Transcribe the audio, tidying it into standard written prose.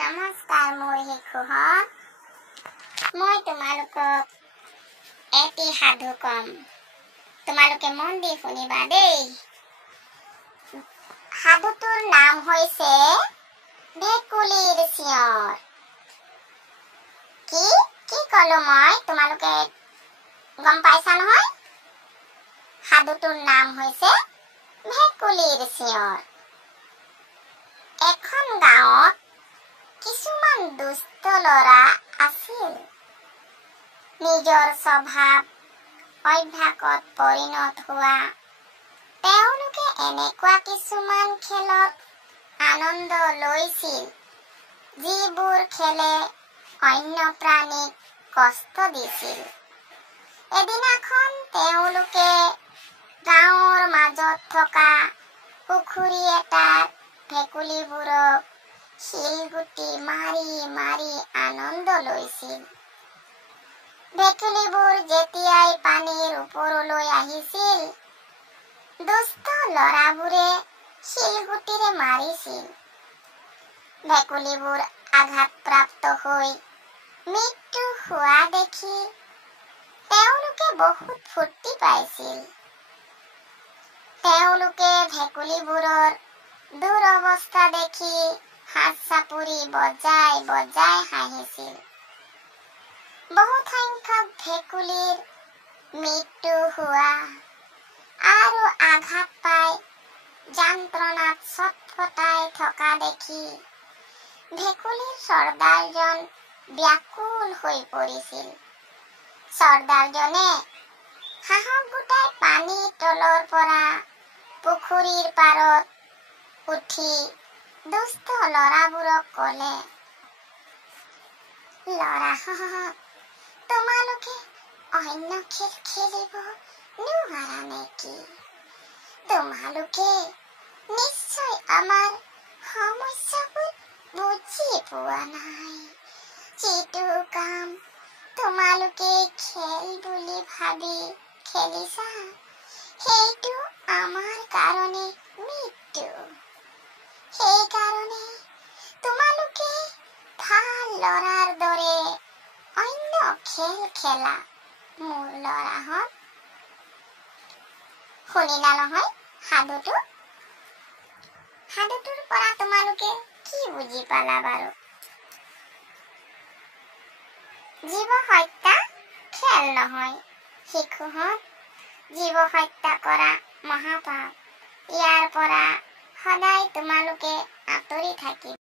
নমস্কাৰ মোৰ শিশুহঁত, মই তোমালোকক এটি সাধু কম। তোমালোকে মন দি শুনিবা দেই। সাধুটোৰ নাম হৈছে ভেকুলীৰ চিঞৰ। কি কলো মই, তোমালোকে গম পাইছা নহয়? সাধুটোৰ নাম হৈছে ভেকুলীৰ চিঞৰ। এখন গাঁৱত কিছুমান দুষ্ট ল'ৰা আছিল। নিজৰ স্বভাৱ অভ্যাসত পৰিণত হোৱা তেওঁলোকে এনেকুৱা কিছুমান খেলত আনন্দ লৈছিল যিবোৰ খেলে অন্য প্ৰাণীক কষ্ট দিছিল। এদিনাখন তেওঁলোকে গাঁৱৰ মাজত থকা পুখুৰী এটাত ভেকুলীবোৰক শিলগুটি মাৰি মাৰি আনন্দ লৈছিল। ভেকুলীবোৰ যেতিয়াই পানীৰ ওপৰলৈ আহিছিল, দুষ্ট ল'ৰাবোৰে শিলগুটিৰে মাৰিছিল। ভেকুলীবোৰ আঘাতপ্ৰাপ্ত হৈ মৃত্যু হোৱা দেখি তেওঁলোকে বহুত ফূৰ্তি পাইছিল। তেওঁলোকে ভেকুলীবোৰৰ দুৰৱস্থা দেখি হাত চাপৰি বজাই বজাই হাঁহিছিল। বহুত সংখ্যক ভেকুলীৰ মৃত্যু হোৱা আৰু আঘাত পাই যন্ত্ৰণাত ছটফটাই থকা দেখি ভেকুলীৰ চৰ্দাৰজন ব্যাকুল হৈ পৰিছিল। চৰ্দাৰজনে সাহস গোটাই পানীৰ তলৰ পৰা পুখুৰীৰ পাৰত উঠি দুষ্ট ল'ৰাবোৰক ক'লে, ল'ৰাহঁত, তোমালোকে অন্য খেল খেলিব নোৱাৰা নেকি? তোমালোকে নিশ্চয় আমাৰ সমস্যাবোৰ বুজি পোৱা নাই। যিটো কাম তোমালোকে খেল বুলি ভাবি খেলিছা, সেইটো আমাৰ কাৰণে মৃত্যু। সেইকাৰণে তোমালোকে ভাল ল'ৰাৰ দৰে অন্য খেল খেলা। মোৰ ল'ৰাহঁত, শুনিলা নহয় সাধুটো? সাধুটোৰ পৰা তোমালোকে কি বুজি পালা বাৰু? জীৱ হত্যা খেল নহয় শিশুহঁত। জীৱ হত্যা কৰা মহাপাপ। ইয়াৰ পৰা সদায় তোমালোকে আঁতৰি থাকিবা।